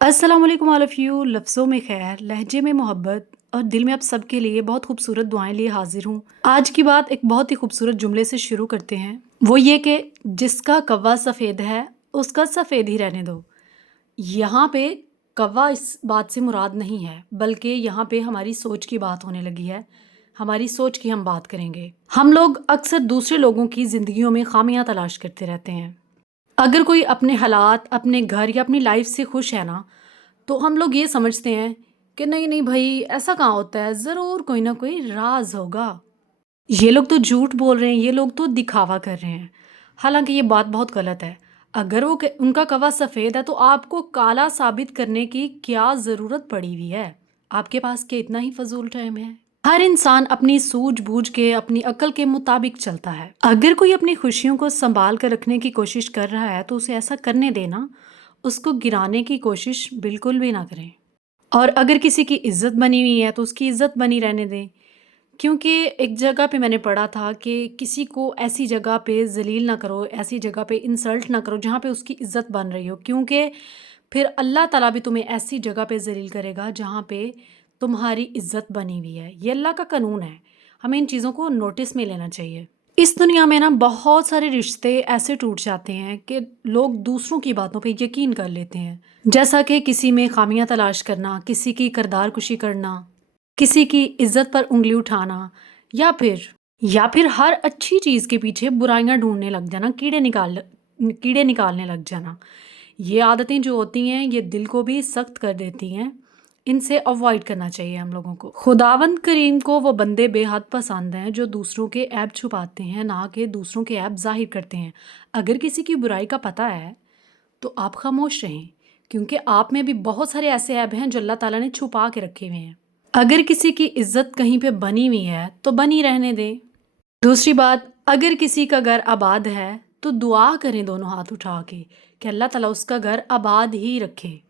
अस्सलाम वालेकुम all of you. लफ्ज़ों में खैर, लहजे में मोहब्बत और दिल में आप सबके लिए बहुत खूबसूरत दुआएँ लिए हाज़िर हूँ। आज की बात एक बहुत ही खूबसूरत जुमले से शुरू करते हैं। वो ये कि जिसका कौवा सफ़ेद है, उसका सफ़ेद ही रहने दो। यहाँ पे कौवा इस बात से मुराद नहीं है, बल्कि यहाँ पे हमारी सोच की बात होने लगी है। हमारी सोच की हम बात करेंगे। हम लोग अक्सर दूसरे लोगों की ज़िंदगियों में ख़ामियाँ तलाश करते रहते हैं। अगर कोई अपने हालात, अपने घर या अपनी लाइफ़ से खुश है ना, तो हम लोग ये समझते हैं कि नहीं नहीं भाई, ऐसा कहाँ होता है, ज़रूर कोई ना कोई राज होगा। ये लोग तो झूठ बोल रहे हैं, ये लोग तो दिखावा कर रहे हैं। हालांकि ये बात बहुत गलत है। अगर उनका कवा सफ़ेद है तो आपको काला साबित करने की क्या ज़रूरत पड़ी हुई है? आपके पास क्या इतना ही फजूल टाइम है? हर इंसान अपनी सूझबूझ के, अपनी अक्ल के मुताबिक चलता है। अगर कोई अपनी खुशियों को संभाल कर रखने की कोशिश कर रहा है तो उसे ऐसा करने देना। उसको गिराने की कोशिश बिल्कुल भी ना करें। और अगर किसी की इज्जत बनी हुई है तो उसकी इज्जत बनी रहने दें। क्योंकि एक जगह पे मैंने पढ़ा था कि किसी को ऐसी जगह पे ज़लील ना करो, ऐसी जगह पे इंसल्ट ना करो जहाँ पे उसकी इज्जत बन रही हो, क्योंकि फिर अल्लाह ताला भी तुम्हें ऐसी जगह पे ज़लील करेगा जहाँ पे तुम्हारी इज्जत बनी हुई है। ये अल्लाह का कानून है। हमें इन चीज़ों को नोटिस में लेना चाहिए। इस दुनिया में ना बहुत सारे रिश्ते ऐसे टूट जाते हैं कि लोग दूसरों की बातों पे यकीन कर लेते हैं। जैसा कि किसी में खामियां तलाश करना, किसी की किरदार कुशी करना, किसी की इज्जत पर उंगली उठाना, या फिर या फिर हर अच्छी चीज़ के पीछे बुराइयां ढूंढने लग जाना, कीड़े निकालने लग जाना। ये आदतें जो होती हैं ये दिल को भी सख्त कर देती हैं। इनसे अवॉइड करना चाहिए हम लोगों को। खुदावंद करीम को वो बंदे बेहद पसंद हैं जो दूसरों के ऐब छुपाते हैं, ना कि दूसरों के ऐब ज़ाहिर करते हैं। अगर किसी की बुराई का पता है तो आप खामोश रहें, क्योंकि आप में भी बहुत सारे ऐसे ऐब हैं जो अल्लाह ताला ने छुपा के रखे हुए हैं। अगर किसी की इज्जत कहीं पे बनी हुई है तो बनी रहने दें। दूसरी बात, अगर किसी का घर आबाद है तो दुआ करें दोनों हाथ उठा के कि अल्लाह ताला उसका घर आबाद ही रखे।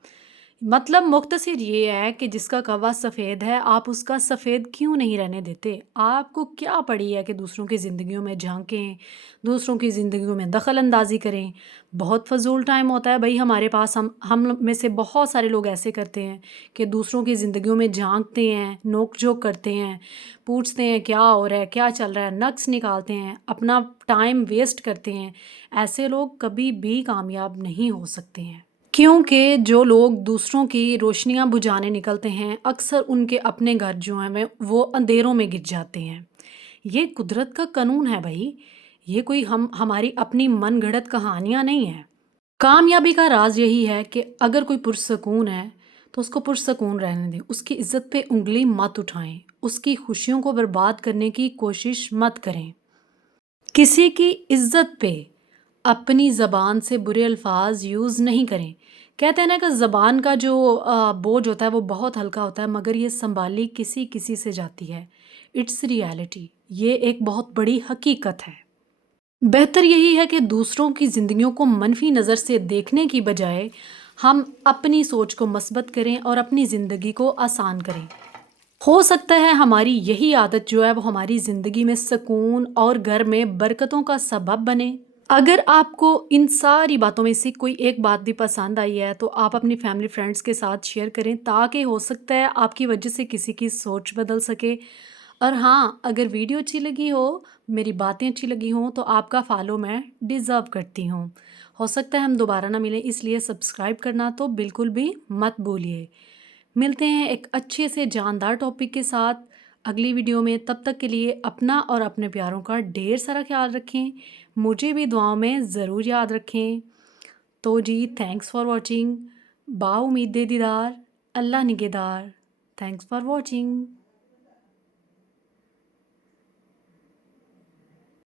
मतलब मुख्तसर ये है कि जिसका कवा सफ़ेद है, आप उसका सफ़ेद क्यों नहीं रहने देते? आपको क्या पड़ी है कि दूसरों की ज़िंदगियों में झांकें, दूसरों की ज़िंदगियों में दखल अंदाज़ी करें? बहुत फ़जूल टाइम होता है भाई हमारे पास। हम में से बहुत सारे लोग ऐसे करते हैं कि दूसरों की ज़िंदगियों में झांकते हैं, नोक-झोंक करते हैं, पूछते हैं क्या हो रहा है, क्या चल रहा है, नक्श निकालते हैं, अपना टाइम वेस्ट करते हैं। ऐसे लोग कभी भी कामयाब नहीं हो सकते हैं। क्योंकि जो लोग दूसरों की रोशनियाँ बुझाने निकलते हैं, अक्सर उनके अपने घर जो हैं वो अंधेरों में गिर जाते हैं। ये कुदरत का कानून है भई। ये कोई हम हमारी अपनी मनगढ़ंत कहानियाँ नहीं हैं। कामयाबी का राज़ यही है कि अगर कोई पुरसुकून है, तो उसको पुरसुकून रहने दें। उसकी इज़्ज़त पे उँगली मत उठाएँ। उसकी खुशियों को बर्बाद करने की कोशिश मत करें। किसी की इज़्ज़त पे अपनी ज़बान से बुरे अल्फाज यूज़ नहीं करें। कहते हैं ना कि ज़बान का जो बोझ होता है वो बहुत हल्का होता है, मगर ये संभाली किसी किसी से जाती है। It's reality. ये एक बहुत बड़ी हकीकत है। बेहतर यही है कि दूसरों की ज़िंदगियों को मनफी नज़र से देखने की बजाय हम अपनी सोच को मस्बत करें और अपनी ज़िंदगी को आसान करें। हो सकता है हमारी यही आदत जो है वो हमारी ज़िंदगी में सुकून और घर में बरकतों का सबब बने। अगर आपको इन सारी बातों में से कोई एक बात भी पसंद आई है तो आप अपनी फैमिली फ्रेंड्स के साथ शेयर करें, ताकि हो सकता है आपकी वजह से किसी की सोच बदल सके। और हाँ, अगर वीडियो अच्छी लगी हो, मेरी बातें अच्छी लगी हों, तो आपका फॉलो मैं डिज़र्व करती हूँ। हो सकता है हम दोबारा ना मिलें, इसलिए सब्सक्राइब करना तो बिल्कुल भी मत भूलिए। मिलते हैं एक अच्छे से जानदार टॉपिक के साथ अगली वीडियो में। तब तक के लिए अपना और अपने प्यारों का ढेर सारा ख्याल रखें। मुझे भी दुआओं में ज़रूर याद रखें। तो जी, थैंक्स फॉर वॉचिंग। बा उम्मीद दीदार, अल्लाह निगहदार। Thanks for watching.